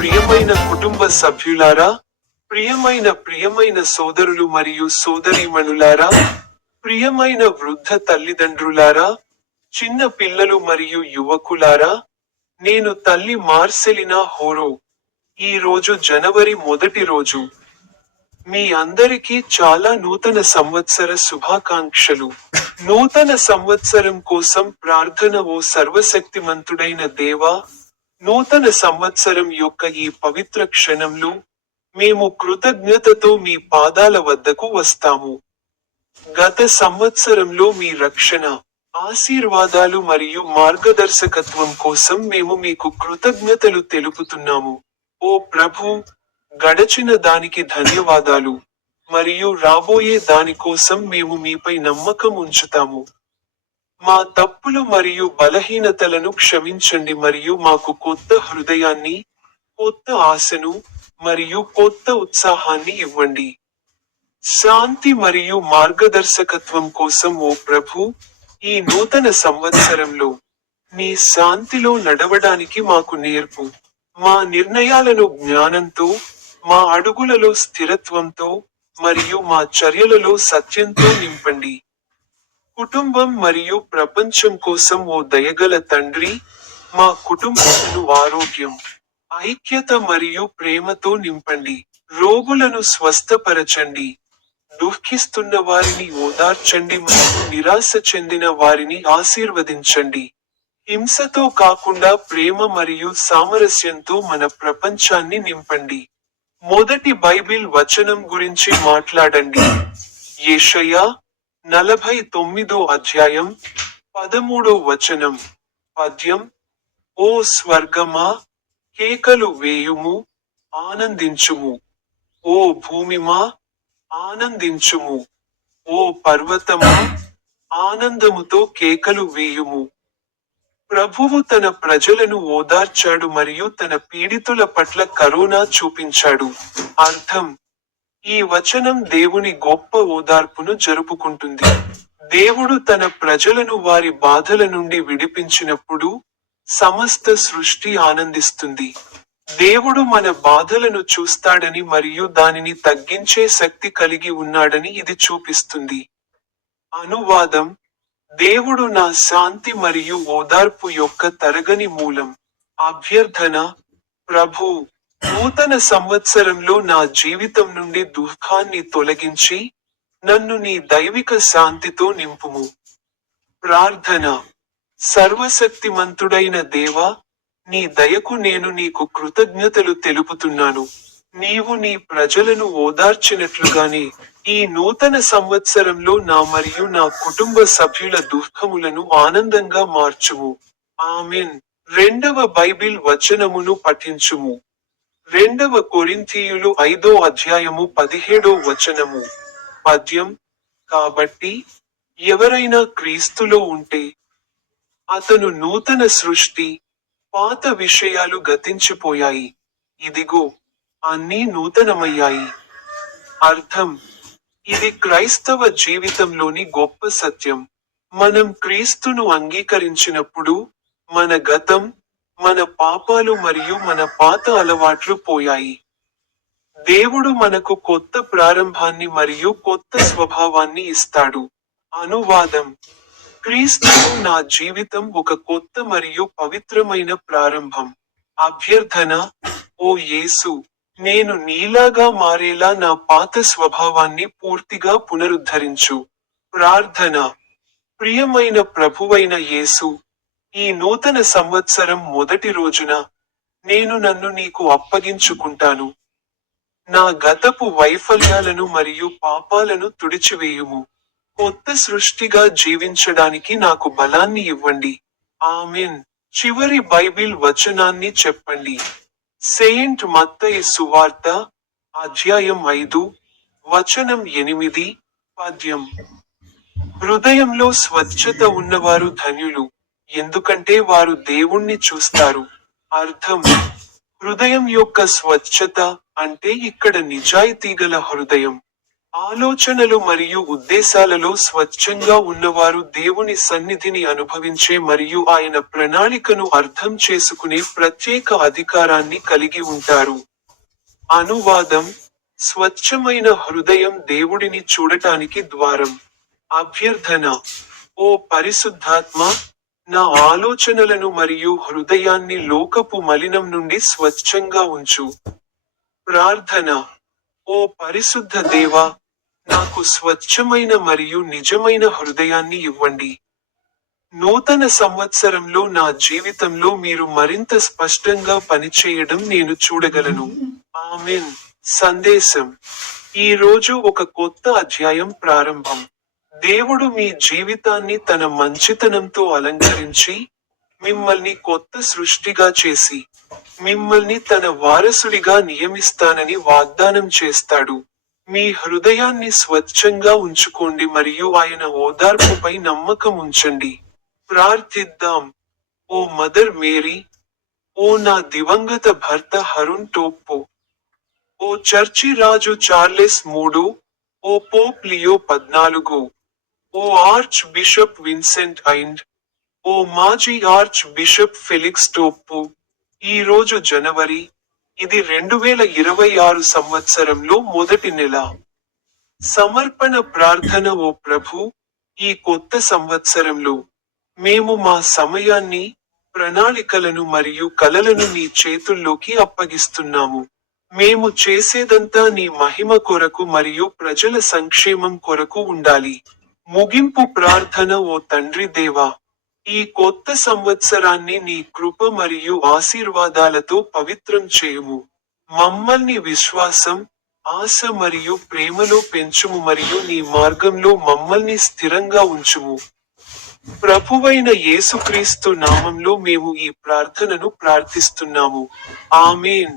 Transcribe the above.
ప్రియమైన కుటుంబ సభ్యులారా, ప్రియమైన సోదరులు మరియు సోదరీమణులారా, ప్రియమైన వృద్ధ తల్లిదండ్రులారా, చిన్న పిల్లలు మరియు యువకులారా, నేను తల్లి మార్సెలినా హోరో. ఈ రోజు జనవరి 1 రోజు. మీ అందరికీ చాలా నూతన సంవత్సర శుభాకాంక్షలు. నూతన సంవత్సరం కోసం ప్రార్థన. ఓ సర్వశక్తిమంతుడైన దేవా, నూతన సంవత్సరం యొక్క ఈ పవిత్ర క్షణంలో మేము కృతజ్ఞతతో మీ పాదాల వద్దకు వస్తాము. గత సంవత్సరంలో మీ రక్షణ, ఆశీర్వాదాలు మరియు మార్గదర్శకత్వం కోసం మేము మీకు కృతజ్ఞతలు తెలుపుతున్నాము. ఓ ప్రభూ, గడచిన దానికి ధన్యవాదాలు, మరియు రాబోయే దాని కోసం మేము మీపై నమ్మకం ఉంచుతాము. మా తప్పులు మరియు బలహీనతలను క్షమించండి మరియు మాకు కొత్త హృదయాన్ని, కొత్త ఆశను, మరియు కొత్త ఉత్సాహాన్ని ఇవ్వండి. శాంతి మరియు మార్గదర్శకత్వం కోసం ఓ ప్రభూ, ఈ నూతన సంవత్సరంలో నీ శాంతిలో నడవడానికి మాకు నేర్పు. మా నిర్ణయాలను జ్ఞానంతో, మా అడుగులలో స్థిరత్వంతో, మరియు మా చర్యలలో సత్యంతో నింపండి. కుటుంబం మరియు ప్రపంచం కోసం ఓ దయగల తండ్రి, మా కుటుంబాలను ఆరోగ్యం, ఐక్యత మరియు ప్రేమతో నింపండి. రోగులను స్వస్థపరచండి, దుఃఖిస్తున్న వారిని ఓదార్చండి మరియు నిరాశ చెందిన వారిని ఆశీర్వదించండి. హింసతో కాకుండా ప్రేమ మరియు సామరస్యంతో మన ప్రపంచాన్ని నింపండి. మొదటి బైబిల్ వచనం గురించి మాట్లాడండి. యెషయా 49వ అధ్యాయం 13వ వచనం. పద్యం. ఓ స్వర్గమా, కేకలు వేయుము, ఆనందించుము. ఓ భూమిమా, ఆనందించుము. ఓ పర్వతమా, ఆనందముతో కేకలు వేయుము. ప్రభువు తన ప్రజలను ఓదార్చాడు మరియు తన పీడితుల పట్ల కరుణ చూపించాడు. అర్థం. ఈ వచనం దేవుని గొప్ప ఓదార్పును జరుపుకుంటుంది. దేవుడు తన ప్రజలను వారి బాధల నుండి విడిపించినప్పుడు సమస్త సృష్టి ఆనందిస్తుంది. దేవుడు మన బాధలను చూస్తాడని మరియు దానిని తగ్గించే శక్తి కలిగి ఉన్నాడని ఇది చూపిస్తుంది. అనువాదం. దేవుడు నా శాంతి మరియు ఓదార్పు యొక్క తరగని మూలం. అభ్యర్థన. ప్రభూ, నూతన సంవత్సరంలో నా జీవితం నుండి దుఃఖాన్ని తొలగించి, నన్ను నీ దైవిక శాంతితో నింపుము. ప్రార్థన. సర్వశక్తిమంతుడైన దేవా, నీ దయకు నేను నీకు కృతజ్ఞతలు తెలుపుతున్నాను. నీవు నీ ప్రజలను ఓదార్చినట్లుగానే, ఈ నూతన సంవత్సరంలో నా మరియు నా కుటుంబ సభ్యుల దుఃఖములను ఆనందంగా మార్చుము. ఆమెన్. రెండవ బైబిల్ వచనమును పఠించుము. 2 కొరింథీయులు 5వ అధ్యాయము 17వ వచనము. పద్యం. కాబట్టి ఎవరైనా క్రీస్తులో ఉంటే అతను నూతన సృష్టి, పాత విషయాలు గతించిపోయాయి, ఇదిగో అన్నీ నూతనమయ్యాయి. అర్థం. ఇది క్రైస్తవ జీవితంలోని గొప్ప సత్యం. మనం క్రీస్తును అంగీకరించినప్పుడు మన గతం, మన పాపాలు మరియు మన పాత అలవాట్లు పోయాయి. దేవుడు మనకు కొత్త ప్రారంభాన్ని మరియు కొత్త స్వభావాన్ని ఇస్తాడు. అనువాదం. క్రీస్తులో నా జీవితం ఒక కొత్త మరియు పవిత్రమైన ప్రారంభం. అభ్యర్థన. ఓ యేసు, నేను నీలాగా మారేలా నా పాత స్వభావాన్ని పూర్తిగా పునరుద్ధరించు. ప్రార్థన. ప్రియమైన ప్రభువైన యేసు, ఈ నూతన సంవత్సరం మొదటి రోజున నేను నన్ను నీకు అప్పగించుకుంటాను. నా గతపు వైఫల్యాలను మరియు పాపాలను తుడిచివేయుము. కొత్త సృష్టిగా జీవించడానికి నాకు బలాన్ని ఇవ్వండి. ఆమెన్. చివరి బైబిల్ వచనాన్ని చెప్పండి. సెయింట్ మత్తయి సువార్త, అధ్యాయం 5, వచనం 8. పద్యం. హృదయంలో స్వచ్ఛత ఉన్నవారు ధన్యులు, ఎందుకంటే వారు దేవుణ్ణి చూస్తారు. అర్థం. హృదయం యొక్క స్వచ్ఛత అంటే ఇక్కడ నిజాయితీగల హృదయం. ఆలోచనలు మరియు ఉద్దేశాలలో స్వచ్ఛంగా ఉన్నవారు దేవుని సన్నిధిని అనుభవించే మరియు ఆయన ప్రణాళికను అర్థం చేసుకునే ప్రత్యేక అధికారాన్ని కలిగి ఉంటారు. అనువాదం: స్వచ్ఛమైన హృదయం దేవుడిని చూడటానికి ద్వారం. అభ్యర్థన: ఓ పరిశుద్ధాత్మ, నా ఆలోచనలను మరియు హృదయాన్ని లోకపు మలినం నుండి స్వచ్ఛంగా ఉంచు. ప్రార్థన: ఓ పరిశుద్ధ దేవా, నాకు స్వచ్ఛమైన మరియు నిజమైన హృదయాన్ని ఇవ్వండి. నూతన సంవత్సరంలో నా జీవితంలో మీరు మరింత స్పష్టంగా పనిచేయడం నేను చూడగలను. ఆమేన్. సందేశం: ఈ రోజు ఒక కొత్త అధ్యాయం ప్రారంభం. దేవుడు మీ జీవితాన్ని తన మంచితనంతో అలంకరించి, మిమ్మల్ని కొత్త సృష్టిగా చేసి, మిమ్మల్ని తన వారసుడిగా నియమిస్తానని వాగ్దానం చేస్తాడు. మీ హృదయాన్ని స్వచ్ఛంగా ఉంచుకోండి మరియు ఆయన ఓదార్పుపై నమ్మకం ఉంచండి. ప్రార్థిద్దాం. ఓ మదర్ మేరీ, ఓ నా దివంగత భర్త హరుణ్ టోప్పో, ఓ చర్చి రాజు చార్లెస్ మూడు, ఓ పోప్ లియో 14, ఓ ఆర్చ్ బిషప్ విన్సెంట్ ఐండ్, ఓ మాజీ ఆర్చ్ బిషప్ ఫెలిక్స్ టోప్పు, ఈ రోజు జనవరి, ఇది 2026 సంవత్సరంలో మొదటి నెల. సమర్పణ ప్రార్థన: ఓ ప్రభూ, ఈ కొత్త సంవత్సరంలో మేము మా సమయాన్ని, ప్రణాళికలను మరియు కలలను నీ చేతుల్లోకి అప్పగిస్తున్నాము. మేము చేసేదంతా నీ మహిమ కొరకు మరియు ప్రజల సంక్షేమం కొరకు ఉండాలి. ముగింపు ప్రార్థన: ఓ తండ్రి దేవా, ఈ కొత్త సంవత్సరాన్ని నీ కృప మరియు ఆశీర్వాదాలతో పవిత్రం చేయుము. మమ్మల్ని విశ్వాసం, ఆశ మరియు ప్రేమలో పెంచుము మరియు నీ మార్గంలో మమ్మల్ని స్థిరంగా ఉంచుము. ప్రభువైన యేసుక్రీస్తు నామంలో మేము ఈ ప్రార్థనను ప్రార్థిస్తున్నాము. ఆమేన్.